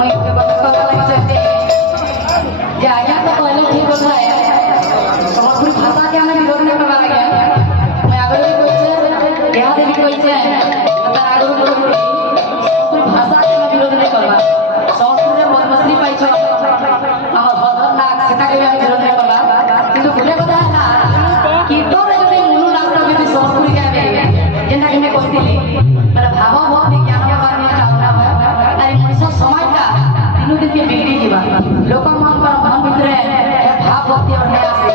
मुई कथा लगे चाहते जे आज्ञा तो कहले ठीक कथा है संबलपुरी भाषा के हमें विरोध नहीं करवा लगे मैं आगे भी कहछे यहाँ देवी कहछे अंदर आगे भी संबलपुरी भाषा के हमें विरोध नहीं करवा संस्कृत में पद्मश्री पाइछ हमर भदर नाक सेटा के हमें विरोध नहीं करवा किंतु भूले कथा है ना कि तो रे मूल राष्ट्र भी संस्कृत गावे जेना कि मैं कहतिली माने भाव भक्ति ज्ञान करने चाहना है अरे मनुष्य समाज का तीनों दिन के बिगड़ी जीवा लोक मन पर मन भितरे भाव भक्ति और नहीं आसे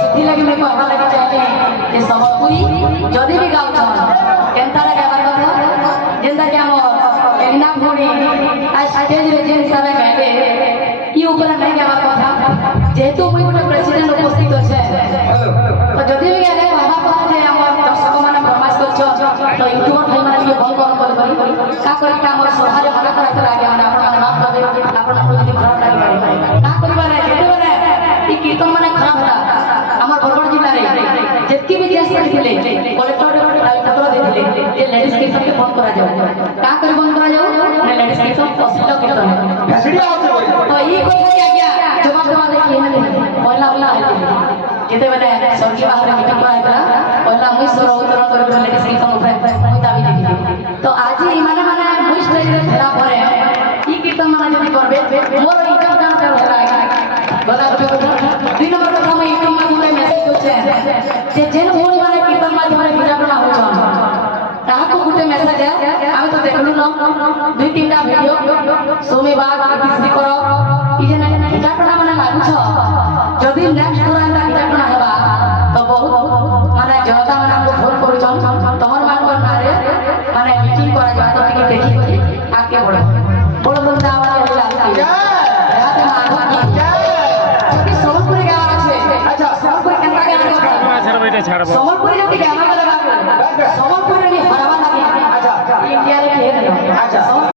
सिद्धि लगे मैं कहवा लगे चाहते जे संबलपुरी जदी भी गाउछ केनता रे गावा कथा जेंदा के हम एकना भोड़ी आ स्टेज रे जेन हिसाब गावे ई ऊपर नहीं गावा कथा जेहेतु मुई गोटे प्रेसिडेंट उपस्थित আছে तो जदी भी गावे भावा कथा जे हमर दर्शक माने फरमाइश करछ तो यूट्यूबर भाई माने के भल कर का करी का हमर सभा रे भागा कराते लागे हम अपन माफ कर दे अपन को यदि खराब लागे का करबा रे जेते बने ई कीर्तन माने खराब होला हमर बरगढ़ जिल्ला रे जेतकी भी केस पड़िथिले कलेक्टर पत्र देथिले जे लेडीज कीर्तन के बंद करा जाओ का करी बंद करा जाओ ने लेडीज कीर्तन अश्लील कीर्तन फैसिलिटी आउत तो ई कोई क्या जवाब देवा दे कि नहीं पहिला होला जेते बने सरकी बाहर मीटिंग कराइला पहिला मुई सर उतर कर लेडीज कीर्तन ऊपर मुई दाबी देथिले तो आज ई माने माने मुई स्टेज रे भेला परे ई कीर्तन माने जदी करबे मोर इज्जत जान कर होला गला दुई नंबर कथा मैं यूट्यूब माध्यम मेसेज करछे जे जेन भोज माने कीर्तन माध्यम रे विज्ञापन होछन ताहा को गुटे मेसेज है आमे तो देखलु न दुई तीनटा वीडियो सोमे बाद किसी करो ई जे विज्ञापन माने लागु छ जदी नेक्स्ट तुरंत विज्ञापन हेबा तो बहुत माने जनता माने हमको फोन करूछन तमर मान पर नारे माने मीटिंग करा जा तो टिके देखि करी आगे बढ़ो बोलो बंदा आवाज लागती जय संबलपुरी गाना আছে अच्छा संबलपुरी केनता गाना छाड़ बेटा छाड़ संबलपुरी जति गाना लगा संबलपुरी नहीं हरावा लगे अच्छा इंडिया रे अच्छा